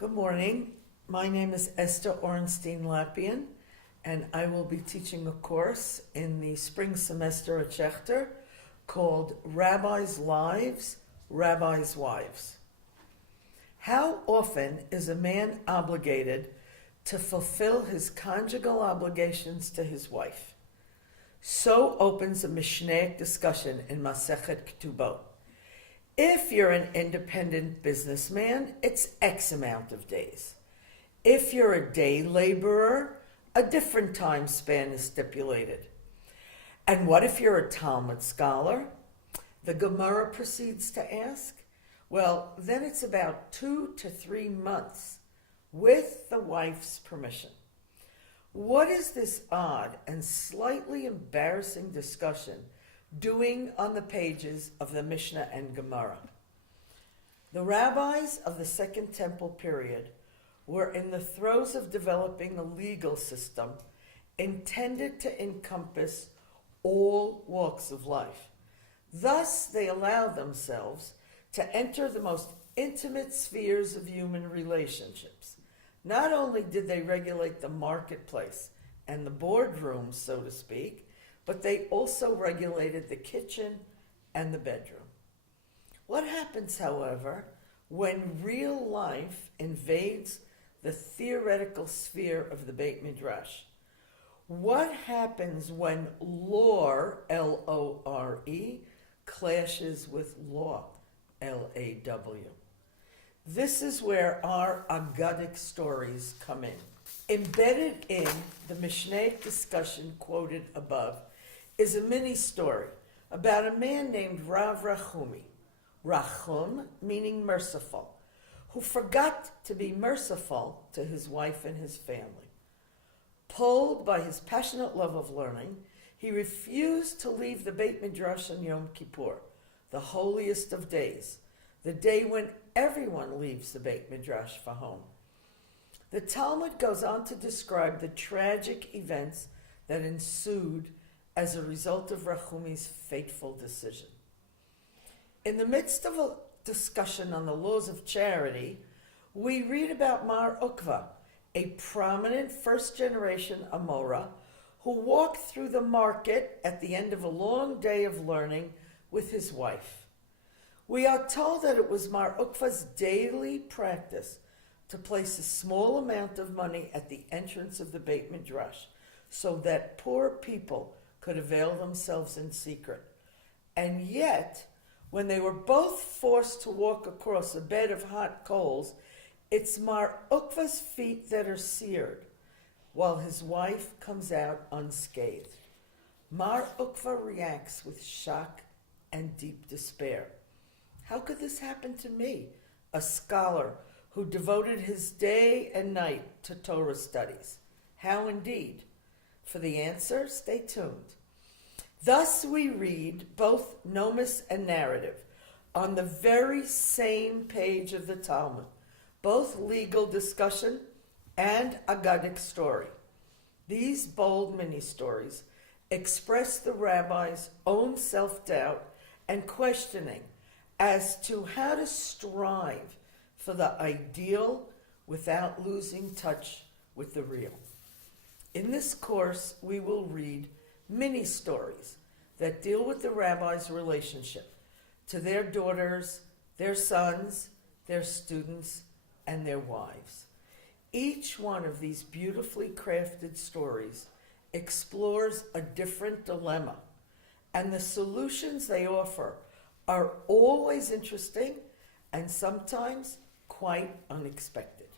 Good morning. My name is Esther Lapian, and I will be teaching a course in the spring semester at Schechter called Rabbis' Lives, Rabbis' Wives. How often is a man obligated to fulfill his conjugal obligations to his wife? So opens a Mishnaic discussion in Masechet Ketubot. If you're an independent businessman, it's X amount of days. If you're a day laborer, a different time span is stipulated. And what if you're a Talmud scholar? The Gemara proceeds to ask. Well, then it's about 2 to 3 months with the wife's permission. What is this odd and slightly embarrassing discussion doing on the pages of the Mishnah and Gemara? The rabbis of the Second Temple period were in the throes of developing a legal system intended to encompass all walks of life. Thus, they allowed themselves to enter the most intimate spheres of human relationships. Not only did they regulate the marketplace and the boardroom, so to speak, but they also regulated the kitchen and the bedroom. What happens, however, when real life invades the theoretical sphere of the Beit Midrash? What happens when lore, L-O-R-E, clashes with law, L-A-W? This is where our aggadic stories come in. Embedded in the Mishnaic discussion quoted above is a mini-story about a man named Rav Rachumi, Rachum meaning merciful, who forgot to be merciful to his wife and his family. Pulled by his passionate love of learning, he refused to leave the Beit Midrash on Yom Kippur, the holiest of days, the day when everyone leaves the Beit Midrash for home. The Talmud goes on to describe the tragic events that ensued as a result of Rachumi's fateful decision. In the midst of a discussion on the laws of charity, we read about Mar Ukva, a prominent first-generation Amora who walked through the market at the end of a long day of learning with his wife. We are told that it was Mar Ukva's daily practice to place a small amount of money at the entrance of the Beit Midrash so that poor people could avail themselves in secret. And yet, when they were both forced to walk across a bed of hot coals, it's Mar Ukva's feet that are seared, while his wife comes out unscathed. Mar Ukva reacts with shock and deep despair. How could this happen to me, a scholar who devoted his day and night to Torah studies? How indeed? For the answer, stay tuned. Thus we read both nomis and narrative on the very same page of the Talmud, both legal discussion and aggadic story. These bold mini-stories express the rabbi's own self-doubt and questioning as to how to strive for the ideal without losing touch with the real. In this course, we will read mini-stories that deal with the rabbi's relationship to their daughters, their sons, their students, and their wives. Each one of these beautifully crafted stories explores a different dilemma, and the solutions they offer are always interesting and sometimes quite unexpected.